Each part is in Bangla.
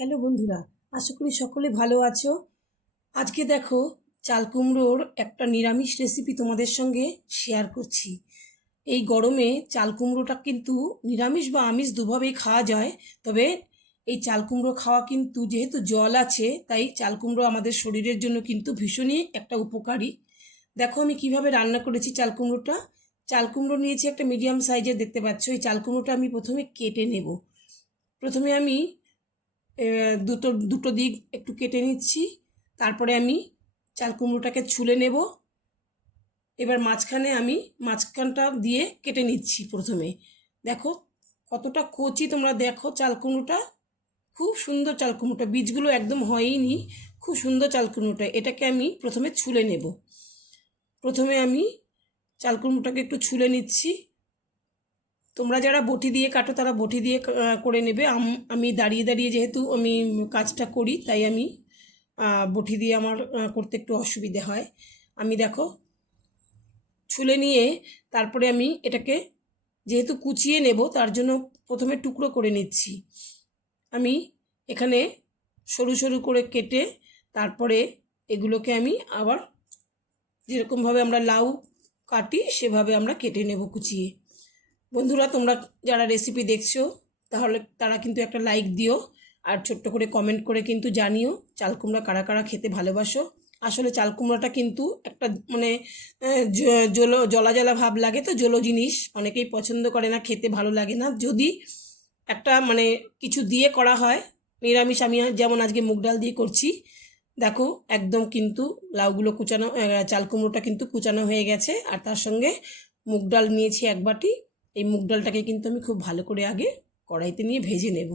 হ্যালো বন্ধুরা, আশা করি সকলে ভালো আছো। আজকে দেখো, চাল কুমড়োর একটা নিরামিষ রেসিপি তোমাদের সঙ্গে শেয়ার করছি। এই গরমে চাল কুমড়োটা কিন্তু নিরামিষ বা আমিষ দুভাবেই খাওয়া যায়। তবে এই চাল কুমড়ো খাওয়া কিন্তু যেহেতু জল আছে, তাই চাল কুমড়ো আমাদের শরীরের জন্য কিন্তু ভীষণই একটা উপকারী। দেখো আমি কিভাবে রান্না করেছি চাল কুমড়োটা। চাল কুমড়ো নিয়েছি একটা মিডিয়াম সাইজের, দেখতে পাচ্ছ। এই চাল কুমড়োটা আমি প্রথমে কেটে নেব। প্রথমে আমি দুটো দুটো দিক একটু কেটে নিচ্ছি। তারপরে আমি চাল কুমড়োটাকে ছুলে নেব। এবার মাঝখানটা দিয়ে কেটে নিচ্ছি প্রথমে। দেখো কতটা কচি, তোমরা দেখো চাল কুমড়োটা খুব সুন্দর। চাল কুমড়োটা বীজগুলো একদম হয়নি, খুব সুন্দর চাল কুমড়োটা। এটাকে আমি প্রথমে ছুলে নেব। প্রথমে আমি চাল কুমড়োটাকে একটু ছুলে নিচ্ছি। তোমরা যারা বটি দিয়ে কাটো তারা বটি দিয়ে করে নেবে। আমি দাঁড়িয়ে দাঁড়িয়ে যেহেতু আমি কাজটা করি, তাই আমি বটি দিয়ে আমার করতে একটু অসুবিধে হয়। আমি দেখো ছুলে নিয়ে তারপরে আমি এটাকে যেহেতু কুচিয়ে নেব, তার জন্য প্রথমে টুকরো করে নিচ্ছি। আমি এখানে সরু সরু করে কেটে তারপরে এগুলোকে আমি আবার যেরকমভাবে আমরা লাউ কাটি সেভাবে আমরা কেটে নেব কুচিয়ে। বন্ধুরা, তোমরা যারা রেসিপি দেখছো তাহলে তারা কিন্তু একটা লাইক দিও, আর ছোট্ট করে কমেন্ট করে কিন্তু জানিও চাল কুমড়া কারা কারা খেতে ভালোবাসো। আসলে চাল কুমড়াটা কিন্তু একটা মানে জলা জলা ভাব লাগে, তো জলো জিনিস অনেকেই পছন্দ করে না, খেতে ভালো লাগে না। যদি একটা মানে কিছু দিয়ে করা হয় নিরামিষ, আমি যেমন আজকে মুগ ডাল দিয়ে করছি, দেখো একদম কিন্তু লাউগুলো কুচানো, চাল কুমড়োটা কিন্তু কুচানো হয়ে গেছে। আর তার সঙ্গে মুগ ডাল নিয়েছি এক বাটি। এই মুগ ডালটাকে কিন্তু আমি খুব ভালো করে আগে কড়াইতে নিয়ে ভেজে নেব।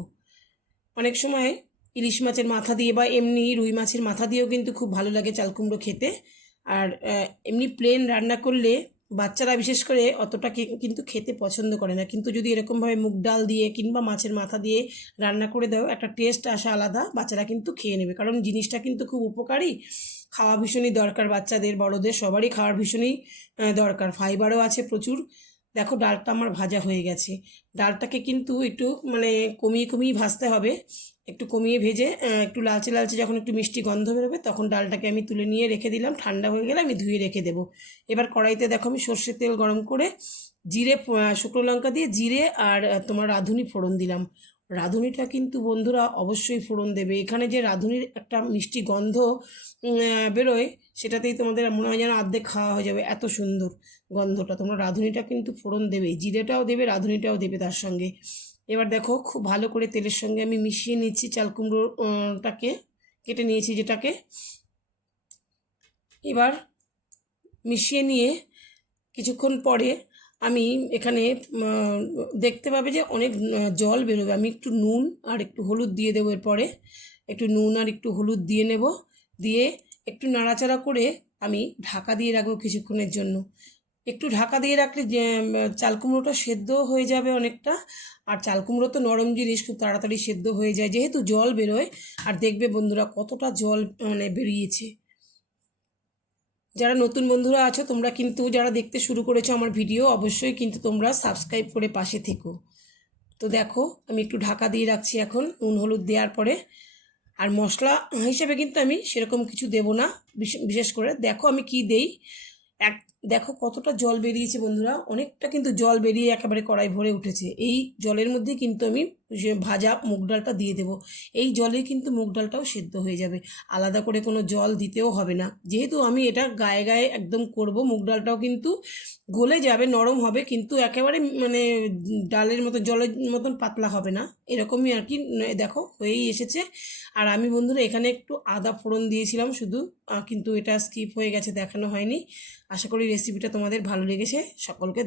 অনেক সময় ইলিশ মাছের মাথা দিয়ে বা এমনি রুই মাছের মাথা দিয়েও কিন্তু খুব ভালো লাগে চাল কুমড়ো খেতে। আর এমনি প্লেন রান্না করলে বাচ্চারা বিশেষ করে অতটা কিন্তু খেতে পছন্দ করে না, কিন্তু যদি এরকমভাবে মুগ ডাল দিয়ে কিংবা মাছের মাথা দিয়ে রান্না করে দাও, একটা টেস্ট আসা আলাদা, বাচ্চারা কিন্তু খেয়ে নেবে। কারণ জিনিসটা কিন্তু খুব উপকারী, খাওয়া ভীষণই দরকার, বাচ্চাদের বড়দের সবারই খাওয়ার ভীষণই দরকার। ফাইবারও আছে প্রচুর। দেখো ডালটা আমার ভাজা হয়ে গেছে। ডালটাকে কিন্তু একটু মানে কমিয়ে কমিয়ে ভাজতে হবে। একটু কমিয়ে ভেজে একটু লালচে লালচে যখন একটু মিষ্টি গন্ধ বেরোবে, তখন ডালটাকে আমি তুলে নিয়ে রেখে দিলাম। ঠান্ডা হয়ে গেলে আমি ধুয়ে রেখে দেবো। এবার কড়াইতে দেখো আমি সর্ষের তেল গরম করে জিরে, শুকনো লঙ্কা দিয়ে জিরে আর তোমার রাঁধুনি ফোড়ন দিলাম। রাঁধুনিটা কিন্তু বন্ধুরা অবশ্যই ফোড়ন দেবে। এখানে যে রাঁধুনির একটা মিষ্টি গন্ধ বেরোয়, সেটাতেই তোমাদের মনে হয় যেন অর্ধেক খাওয়া হয়ে যাবে, এত সুন্দর গন্ধটা। তোমরা রাঁধুনিটা কিন্তু ফোড়ন দেবে, জিরেটাও দেবে, রাঁধুনিটাও দেবে তার সঙ্গে। এবার দেখো খুব ভালো করে তেলের সঙ্গে আমি মিশিয়ে নিচ্ছি চাল কুমড়োটাকে, কেটে নিয়েছি যেটাকে। এবার মিশিয়ে নিয়ে কিছুক্ষণ পরে আমি এখানে দেখতে পাবে যে অনেক জল বেরোবে। আমি একটু নুন আর একটু হলুদ দিয়ে দেবো। এরপরে একটু নুন আর একটু হলুদ দিয়ে নেব, দিয়ে একটু নাড়াচাড়া করে আমি ঢাকা দিয়ে রাখবো কিছুক্ষণের জন্য। একটু ঢাকা দিয়ে রাখলে যে চাল কুমড়োটা সেদ্ধ হয়ে যাবে অনেকটা। আর চাল কুমড়ো তো নরম জিনিস, খুব তাড়াতাড়ি সেদ্ধ হয়ে যায় যেহেতু জল বেরোয়। আর দেখবে বন্ধুরা কতটা জল মানে বেরিয়েছে। যারা নতুন বন্ধুরা আছো তোমরা কিন্তু, যারা দেখতে শুরু করেছো আমার ভিডিও, অবশ্যই কিন্তু তোমরা সাবস্ক্রাইব করে পাশে থেকো। তো দেখো আমি একটু ঢাকা দিয়ে রাখছি এখন নুন হলুদ দেওয়ার পরে। আর মশলা হিসেবে কিন্তু আমি সেরকম কিছু দেব না। বিশেষ করে দেখো আমি কি দেই। এক দেখো কতটা জল বেরিয়েছে বন্ধুরা, অনেকটা কিন্তু জল বেরিয়ে একেবারে কড়াই ভরে উঠেছে। এই জলের মধ্যে কিন্তু আমি ভাজা মুগ ডালটা দিয়ে দেবো। এই জলে কিন্তু মুগ ডালটাও সেদ্ধ হয়ে যাবে, আলাদা করে কোনো জল দিতেও হবে না। যেহেতু আমি এটা গায়ে গায়ে একদম করব, মুগ ডালটাও কিন্তু গলে যাবে, নরম হবে, কিন্তু একেবারে মানে ডালের মতো জলের মতন পাতলা হবে না, এরকমই আর কি। দেখো হয়েই এসেছে। আর আমি বন্ধুরা এখানে একটু আদা ফোড়ন দিয়েছিলাম শুধু, কিন্তু এটা স্কিপ হয়ে গেছে, দেখানো হয়নি। আশা করি রেসিপিটা তোমাদের ভালো লেগেছে। সকলকে